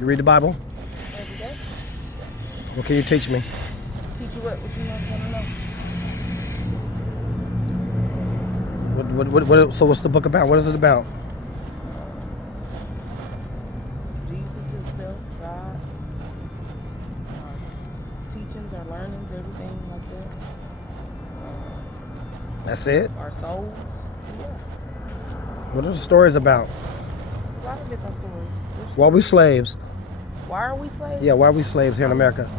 You read the Bible? Every day. What can you teach me? Teach you what you want to know. So what's the book about? What is it about? Jesus himself, God, our teachings, our learnings, everything like that. That's it? Our souls. Yeah. What are the stories about? There's a lot of different stories. Why are we slaves? Why are we slaves? Yeah, why are we slaves here in America?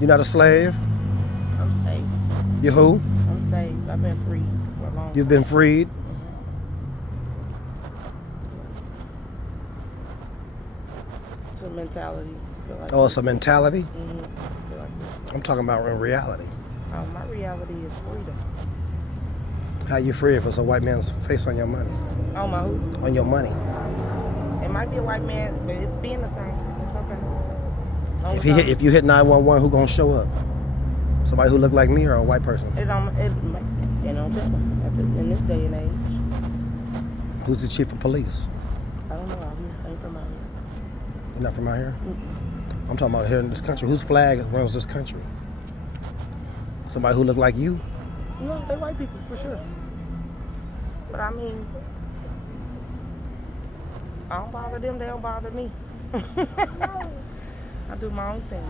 You're not a slave? I'm saved. You who? I'm saved. I've been freed for a long time. You've been freed? It's a mentality. To feel like Oh, it's a mentality? Mm-hmm. Feel like this. I'm talking about in reality. My reality is freedom. How you free if it's a white man's face on your money? On my who? On your money. It might be a white man, but it's being the same. It's okay. If you hit 911, who gonna show up? Somebody who look like me or a white person? It don't tell in this day and age. Who's the chief of police? I don't know out here. I ain't from out here. You're not from out here? Mm-mm. I'm talking about here in this country. Whose flag runs this country? Somebody who look like you? No, they white people for sure. But I mean, I don't bother them. They don't bother me. I do my own thing.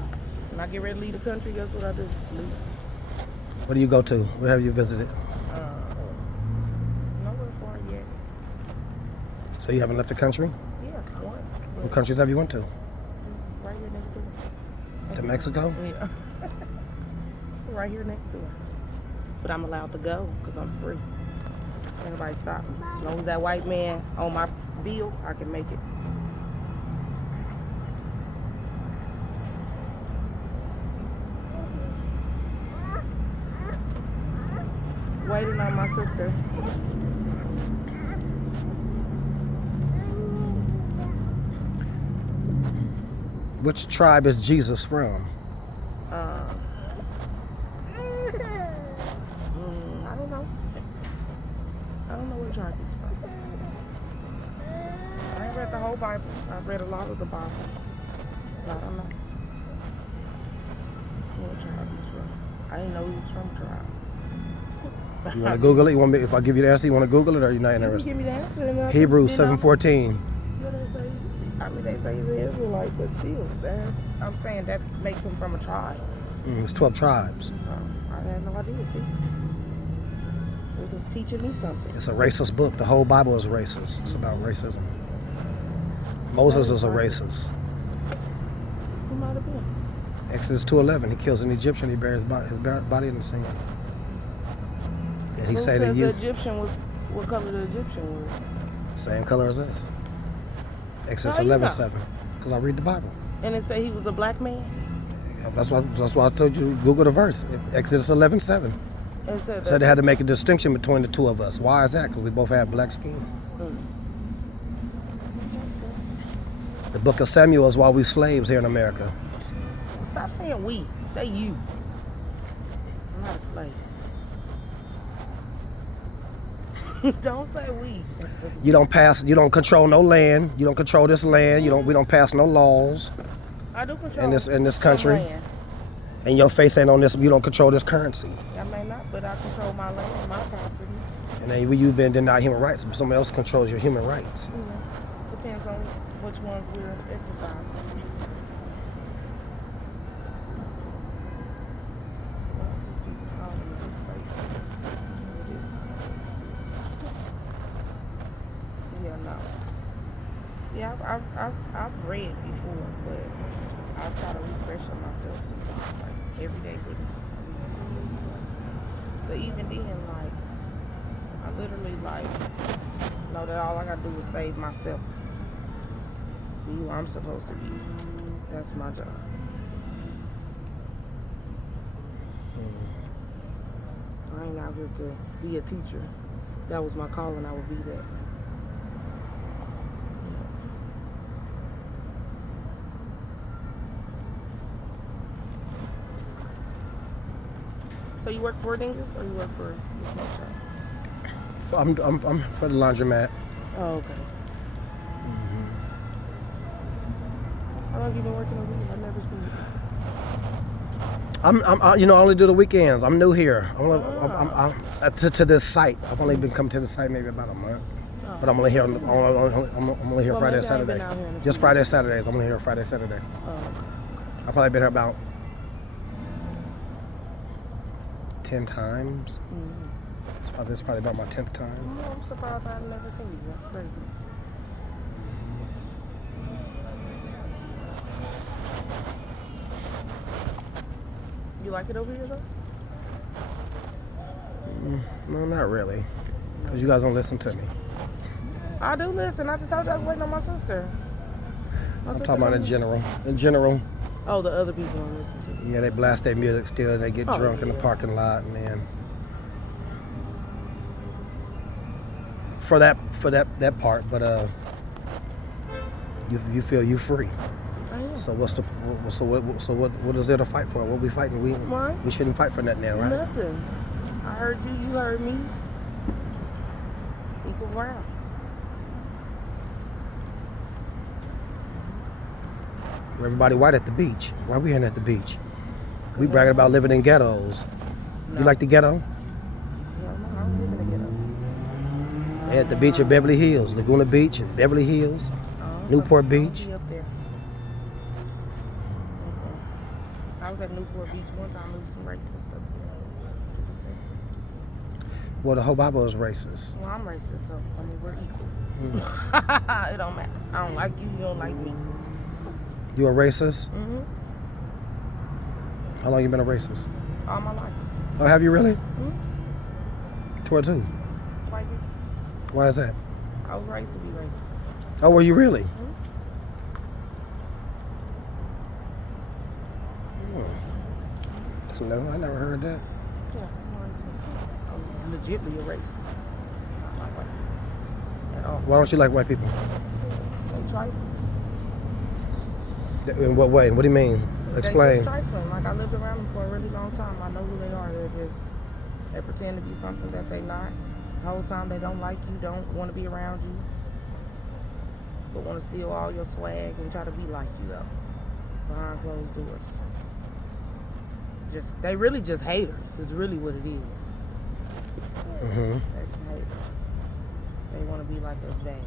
When I get ready to leave the country, guess what I do? Leave. Where do you go to? Where have you visited? Nowhere far yet. So you haven't left the country? Yeah, once. What countries have you went to? Just right here next door. To Mexico? Yeah. Right here next door. But I'm allowed to go because I'm free. Anybody stop me. As long as that white man on my bill, I can make it. Waiting on my sister. Which tribe is Jesus from? I don't know. I don't know where tribe he's from. I ain't read the whole Bible. I've read a lot of the Bible. But I don't know where tribe he's from. I didn't know he was from tribe. You want to Google it? You want me, if I give you the answer, you want to Google it, or you're not You can interested? give me the answer. And Hebrews 7:14. They say he's an Israelite, but still, I'm saying that makes him from a tribe. It's 12 tribes. I had no idea. See, they're teaching me something. It's a racist book. The whole Bible is racist. It's about racism. Moses is a racist. Who might have been? Exodus 2:11. He kills an Egyptian. He buries his body in the sand. And he say to you, the Egyptian was what color the Egyptian was? Same color as us. Exodus How you 11:7. Because I read the Bible. And it say he was a black man. That's why I told you Google the verse. Exodus 11:7. It said they had to make a distinction between the two of us. Why is that? Because we both have black skin. The book of Samuel is why we slaves here in America. Stop saying we. Say you. I'm not a slave. Don't say we. You don't control no land. You don't control this land. We don't pass no laws. I do control in this country. Land. And your face ain't on this. You don't control this currency. I may not, but I control my land, my property. And then you've been denied human rights, but somebody else controls your human rights. Yeah. Depends on which ones we're exercising. Yeah, no. Yeah, I've read before, but I try to refresh on myself sometimes, like every day. But even then, like, I literally know that all I gotta do is save myself. Be who I'm supposed to be. That's my job. I ain't out here to be a teacher. That was my calling. I would be that. So you work for Dingus or you work for the smoke shop? I'm for the laundromat. Oh, okay. How long you been working over here? I've never seen you. I only do the weekends. I'm new here. I'm to this site. I've only been coming to the site maybe about a month. Oh, But I'm only here. I'm only here well, Friday, maybe I ain't been Saturday. out here in a Just few Friday, years. Saturdays. I'm only here Friday, Saturday. Oh, okay. I've probably been here about 10 times. Mm-hmm. This is probably about my 10th time. Oh, I'm surprised I've never seen you. That's crazy. You like it over here though? No, not really. Because you guys don't listen to me. I do listen. I just told you I was waiting on my sister. I'm talking about in general. In general. Oh, the other people don't listen to you. Yeah, they blast their music still. They get drunk in the parking lot, and then for that part. But you feel you free. I am. So what is there to fight for? What we fighting? Right. We shouldn't fight for nothing now, right? Nothing. I heard you. You heard me. Equal grounds. Everybody white at the beach. Why we ain't at the beach? We bragging about living in ghettos. No. You like the ghetto? Hell no, I don't live in a ghetto. They at the beach at Beverly Hills, Laguna Beach, Beverly Hills, Newport Beach. Be up there. I was at Newport Beach one time. There was some racist up there. Well, the whole Bible is racist. Well, I'm racist, so I mean we're equal. It don't matter. I don't like you. You don't like me. You a racist? Mm-hmm. How long you been a racist? All my life. Oh, have you really? Mm-hmm. Towards who? White people. Why is that? I was raised to be racist. Oh, were you really? Mm-hmm. So no, I never heard that. Yeah, I'm racist. I'm legitly a racist. Not like white people at all. Why don't you like white people? They trifling. In what way? What do you mean? They Explain. just trifling. Like I lived around them for a really long time. I know who they are. They pretend to be something that they not. The whole time they don't like you, don't want to be around you, but want to steal all your swag and try to be like you though, behind closed doors. They really just haters. Is really what it is. Mm-hmm. They're some haters. They want to be like us bad.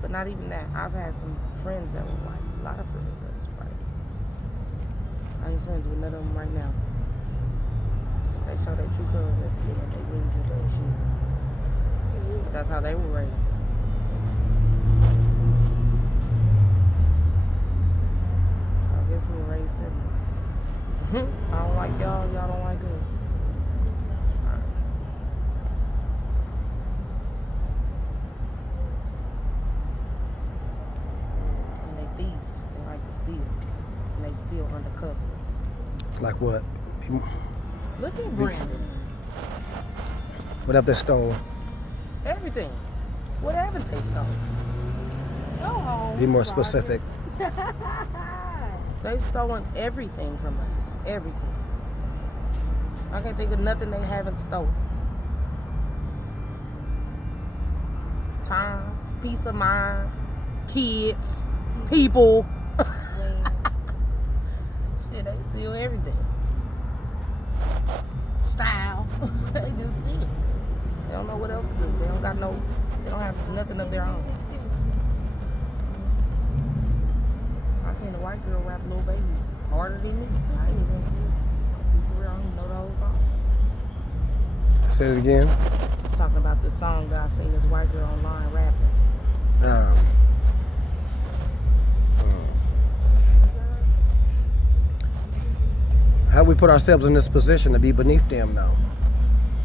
But not even that. I've had some friends that were white. A lot of friends that was white. I ain't friends with none of them right now. They show their true colors at the end. They really just ain't shit. But that's how they were raised. So I guess we were raised similar. I don't like y'all. Y'all don't like us. It's fine. They like to steal, and they steal undercover. Like what? Look at Brandon. What have they stole? Everything. Whatever they stole. Go home. Be more specific. They've stolen everything from us. Everything. I can't think of nothing they haven't stolen. Time, peace of mind, kids, people. Shit, they steal everything. Style. They just steal. They don't know what else to do. They don't have nothing of their own. I seen a white girl rap Lil Baby harder than me. I ain't even for real, I don't even know the whole song. Say it again. I was talking about this song that I seen this white girl online rapping. How we put ourselves in this position to be beneath them now?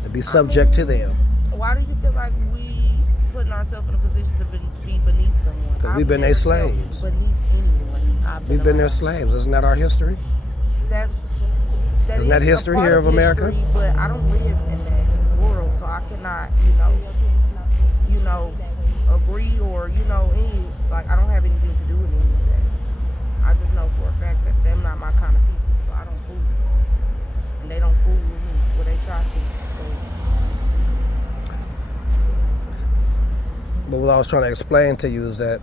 To be subject to them? Why do you feel like we putting ourselves in a position to be beneath someone? Because we've been their slaves. Beneath anyone. We've been their slaves. Isn't that our history? Isn't that history here of America? History, but I don't live in that world, so I cannot, agree or, I don't have anything to do with any of that. I just know for a fact that they're not my kind of people, so I don't fool with them. And they don't fool with me, well, they try to. So. But with I was trying to explain to you is that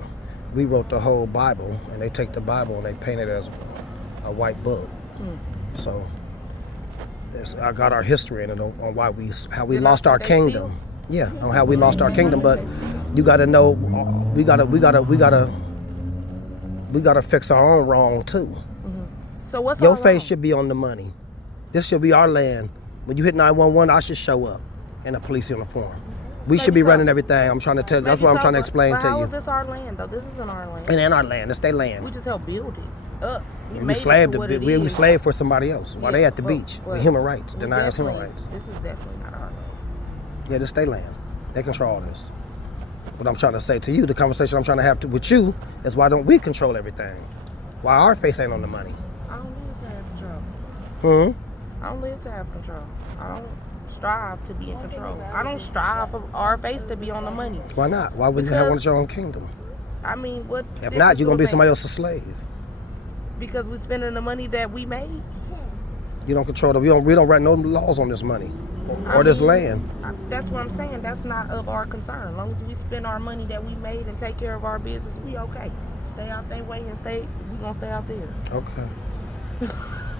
we wrote the whole Bible, and they take the Bible and they paint it as a white book. So I got our history in it on how we lost our kingdom. Yeah, on how we lost our kingdom. But you got to know we gotta fix our own wrong too. So what's your face should be on the money. This should be our land. When you hit 911, I should show up in a police uniform. We should be running everything. I'm trying to tell you. That's what I'm trying to explain to you. How is this our land though? This isn't our land. It ain't our land. It's their land. We just helped build it up. We slaved for somebody else. While they at the beach. Human rights. Deny us human rights. This is definitely not our land. Yeah, this their land. They control this. What I'm trying to say to you, the conversation I'm trying to have with you is why don't we control everything? Why our face ain't on the money? I don't live to have control. I don't live to have control. I don't strive to be in control. I don't strive for our face to be on the money. Why not? Why wouldn't you have one of your own kingdom? I mean, what? If not, you're gonna be somebody else's slave. Because we're spending the money that we made. You don't control we don't write no laws on this money or this land. That's what I'm saying. That's not of our concern. As long as we spend our money that we made and take care of our business, we okay. Stay out their way and we gonna stay out there. Okay.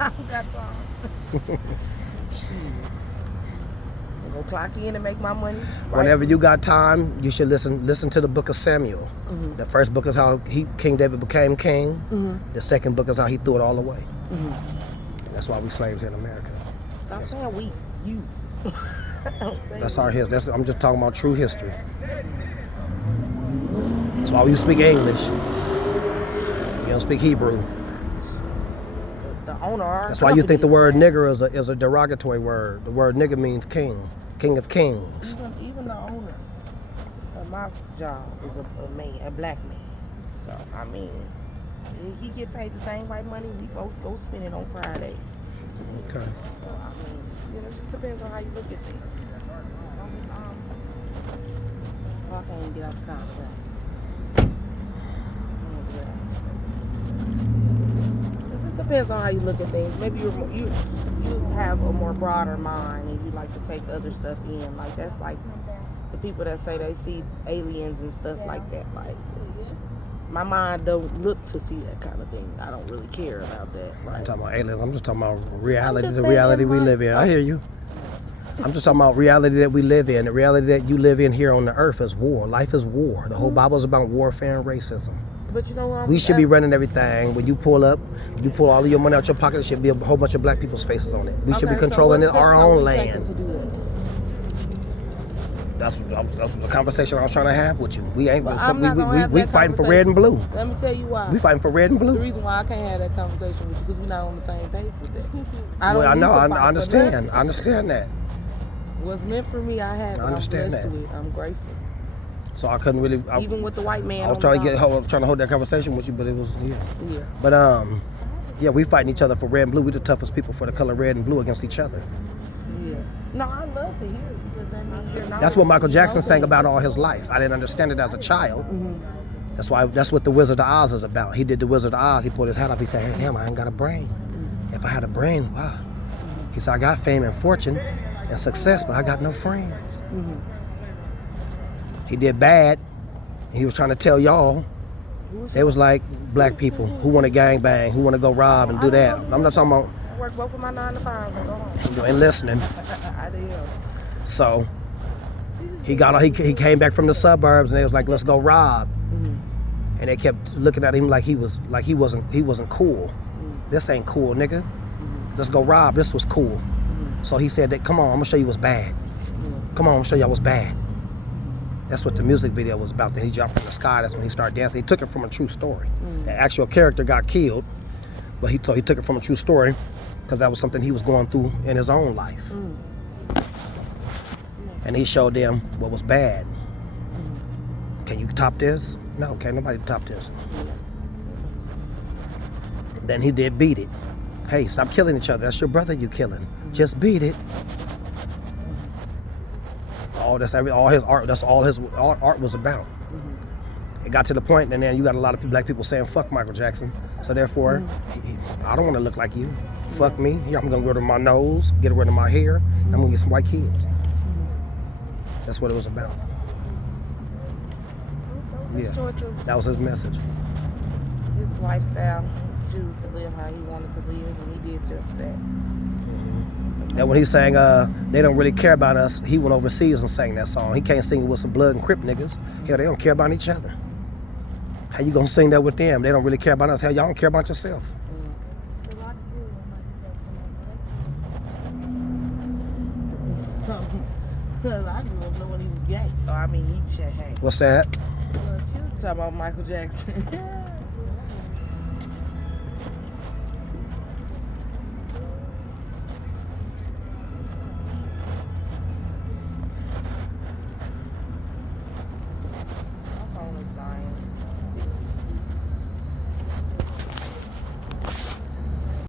I don't got time. I'm gonna clock in and make my money. Whenever you got time, you should listen to the book of Samuel. The first book is how King David became king. The second book is how he threw it all away. That's why we slaves here in America. Stop saying we, you. That's our history. I'm just talking about true history. That's why you speak English. You don't speak Hebrew. The owner. That's why you think the word nigger is a derogatory word. The word nigger means king of kings. Even the owner of my job is a black man. So I mean, he get paid the same white money. We both go spend it on Fridays. Okay. So I mean, it just depends on how you look at things. I can't even get out the car today. It just depends on how you look at things. Maybe you have a more broader mind and you like to take other stuff in. Like that's like the people that say they see aliens and stuff like that. Like my mind don't look to see that kind of thing. I don't really care about that. I ain't talking about aliens. I'm just talking about reality. The reality we live in. I hear you. I'm just talking about reality that we live in. The reality that you live in here on the earth is war. Life is war. The whole Bible is about warfare and racism. But you know what? We should be running everything. When you pull up, you pull all of your money out your pocket, there should be a whole bunch of black people's faces on it. We should be controlling our own land. That's the conversation I was trying to have with you. We ain't. We fighting for red and blue. Let me tell you why. We fighting for red and blue. The reason why I can't have that conversation with you because we're not on the same page with that. I understand. I understand that. What's meant for me, I have. I understand that. I'm grateful. So I couldn't really. Even with the white man. I was trying to hold that conversation with you, but it was Yeah. But yeah, we fighting each other for red and blue. We the toughest people for the color red and blue against each other. Yeah. No, I love to hear it because that means you're not. That's what Michael Jackson sang about all his life. I didn't understand it as a child. That's what the Wizard of Oz is about. He did the Wizard of Oz. He pulled his hat off. He said, "Hey, damn, I ain't got a brain. If I had a brain, wow." He said, "I got fame and fortune and success, but I got no friends." He did bad. He was trying to tell y'all. They was like black people who want to gang bang, who want to go rob and do that. I'm not talking about. I work both of my 9 to 5s and go home. And listening. I did. So he came back from the suburbs and they was like, "Let's go rob." And they kept looking at him like he wasn't cool. This ain't cool, nigga. Let's go rob. This was cool. So he said that, "Come on, I'm gonna show you what's bad. Come on, I'm gonna show y'all what's bad." That's what the music video was about. Then he jumped from the sky. That's when he started dancing. He took it from a true story. The actual character got killed, but he took it from a true story because that was something he was going through in his own life. And he showed them what was bad. Can you top this? No, can't nobody top this. Then he did beat it. Hey, stop killing each other. That's your brother you killing. Just beat it. All his art. That's all his art was about. It got to the point, and then you got a lot of black people saying, "Fuck Michael Jackson." So therefore, I don't want to look like you. Fuck me. Here, I'm gonna get rid of my nose, get rid of my hair. I'm gonna get some white kids. That's what it was about. his Yeah. choice of That was his message. his lifestyle. He chose to live how he wanted to live, and he did just that. And when he sang, they don't really care about us, he went overseas and sang that song. He can't sing it with some blood and Crip niggas. Hell, they don't care about each other. How you gonna sing that with them? They don't really care about us. Hell, y'all don't care about yourself. It's a lot to do with Michael Jackson. I grew up knowing he was gay, so I mean, he should have. What's that? Well, Talking about Michael Jackson.